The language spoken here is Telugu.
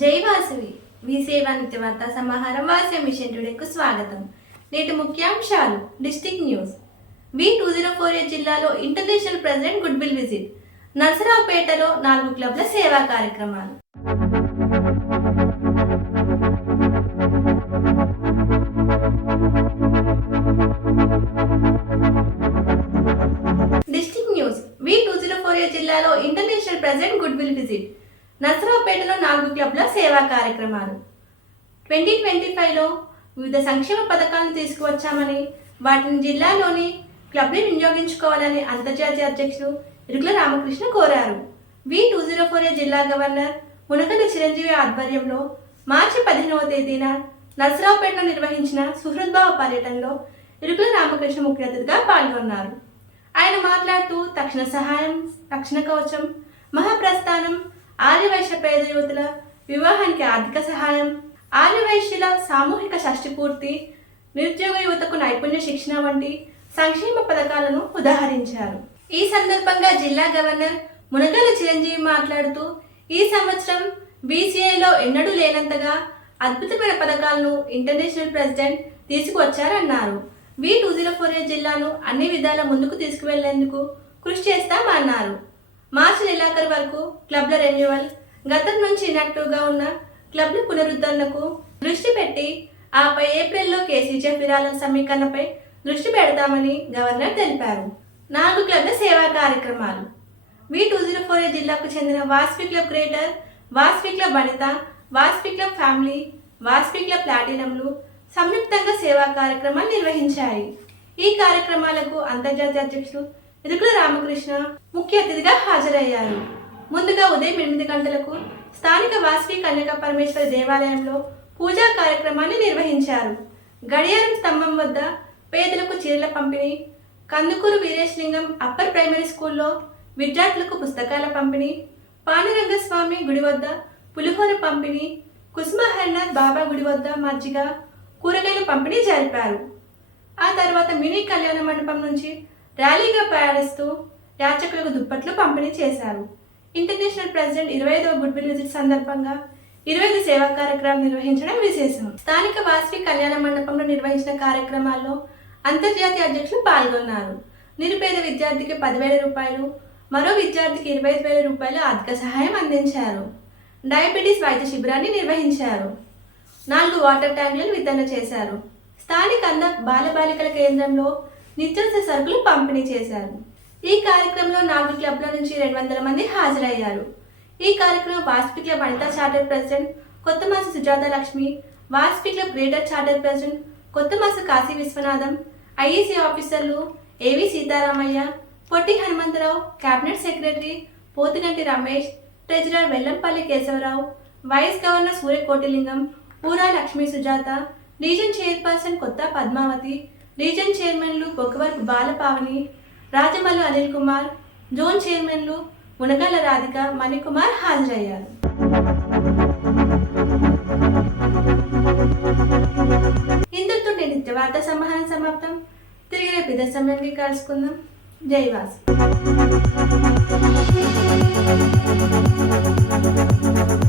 జై వాసవి విసేవ నిత్య వార్తా సమాహారం వాసవి మిషన్ టుడేకు స్వాగతం. నేటి ముఖ్యాంశాలు. District news. V2048 జిల్లాలో international president goodwill visit. నర్సరావుపేటలో 4 క్లబ్ల సేవా కార్యక్రమాలు. District news. V2048 జిల్లాలో international president goodwill visit. నర్సరావుపేటలో 4 క్లబ్ల సేవా కార్యక్రమాలు. 2025లో వివిధ సంక్షేమ పథకాలను తీసుకువచ్చామని, వాటిని జిల్లాలోని క్లబ్ని వినియోగించుకోవాలని అంతర్జాతీయ అధ్యక్షుడు ఇరుకుల రామకృష్ణ కోరారు. V2048 జిల్లా గవర్నర్ మునగల చిరంజీవి ఆధ్వర్యంలో మార్చి 15వ తేదీన నర్సరావుపేటలో నిర్వహించిన సుహృద్భావ పర్యటనలో ఇరుకుల రామకృష్ణ ముఖ్య అతిథిగా పాల్గొన్నారు. ఆయన మాట్లాడుతూ తక్షణ సహాయం, రక్షణ కవచం, మహాప్రస్థానం, ఆర్యవైశ్య పేద యువతుల వివాహానికి ఆర్థిక సహాయం, ఆర్యవైశ్యుల సామూహిక షష్ఠి పూర్తి, నిరుద్యోగ యువతకు నైపుణ్య శిక్షణ వంటి సంక్షేమ పథకాలను ఉదాహరించారు. ఈ సందర్భంగా జిల్లా గవర్నర్ మునగల చిరంజీవి మాట్లాడుతూ ఈ సంవత్సరం బీసీఐలో ఎన్నడూ లేనంతగా అద్భుతమైన పథకాలను ఇంటర్నేషనల్ ప్రెసిడెంట్ తీసుకువచ్చారన్నారు. V2048 జిల్లాను అన్ని విధాల ముందుకు తీసుకువెళ్లేందుకు కృషి చేస్తామన్నారు. మార్చి నెలాఖరు వరకు క్లబ్ల రెన్యువల్, గతం నుంచి ఇన్యాక్టివ్గా ఉన్న క్లబ్ల పునరుద్ధరణకు దృష్టి పెట్టి ఆపై ఏప్రిల్లో కేసీజెఫ్ విరాళ సమీకరణపై దృష్టి పెడతామని గవర్నర్ తెలిపారు. 4 క్లబ్ల సేవా కార్యక్రమాలు. V2048 జిల్లాకు చెందిన Vasavi club greater, Vasavi club Vanitha, Vasavi club family, Vasavi club ప్లాటినంలు సంయుక్తంగా సేవా కార్యక్రమాలు నిర్వహించాయి. ఈ కార్యక్రమాలకు అంతర్జాతీయ అధ్యక్షుడు ఇరుకుల రామకృష్ణ ముఖ్య అతిథిగా హాజరయ్యారు. ముందుగా ఉదయం 8 గంటలకు స్థానిక వాసవి కన్యక పరమేశ్వరి దేవాలయంలో పూజా కార్యక్రమాన్ని నిర్వహించారు. గడియారం స్తంభం వద్ద పేదలకు చీరల పంపిణీ, కందుకూరు వీరేశలింగం అప్పర్ ప్రైమరీ స్కూల్లో విద్యార్థులకు పుస్తకాల పంపిణీ, పాండురంగస్వామి గుడి వద్ద పులిహోర పంపిణీ, కుసుమహరినాథ్ బాబా గుడి వద్ద మజ్జిగ, కూరగాయల పంపిణీ జరిపారు. ఆ తర్వాత మినీ కళ్యాణ మండపం నుంచి ర్యాలీగా ప్రయాణిస్తూ యాచకులకు దుప్పట్లు పంపిణీ చేశారు. ఇంటర్నేషనల్ ప్రెసిడెంట్ 25వ గుడ్ విల్ విజిట్ సందర్భంగా 25 సేవా కార్యక్రమాలు నిర్వహించడం విశేషం. స్థానిక వాసవి కళ్యాణ మండపంలో నిర్వహించిన కార్యక్రమాల్లో అంతర్జాతీయ అధ్యక్షులు పాల్గొన్నారు. నిరుపేద విద్యార్థికి 10,000 రూపాయలు, మరో విద్యార్థికి 25,000 రూపాయలు ఆర్థిక సహాయం అందించారు. డయాబెటీస్ వైద్య శిబిరాన్ని నిర్వహించారు. 4 వాటర్ ట్యాంకులను వితరణ చేశారు. స్థానిక అన్న బాలబాలికల కేంద్రంలో నిత్యావసర సరుకులు పంపిణీ చేశారు. ఈ కార్యక్రమంలో 4 క్లబ్ల నుంచి 200 మంది హాజరయ్యారు. ఈ కార్యక్రమం Vasavi club Vanitha charter president Kottamasa Sujatha Lakshmi, Vasavi club greater charter president Kottamasa Kasi Viswanatham, IEC ఆఫీసర్లు AV Seetharamaiah, Potti Hanumantharao, cabinet secretary Pothuganti Ramesh, treasurer Vellampalli Kesavarao, vice governor Suryakotilingam, Poora Lakshmi Sujatha, region chairperson Kotha Padmavathi, region చైర్మన్లు బొగ్గవరపు బాలపావని, రాజమల్లు అనిల్ కుమార్, జోన్ చైర్మన్లు మునగాల రాధిక, మణికుమార్ హాజరయ్యారు. ఇంతటితో నిత్య వార్తా సమాహారం సమాప్తం. తిరిగి రేపు ఇదే సమయానికి కలుసుకుందాం. జై వాసు.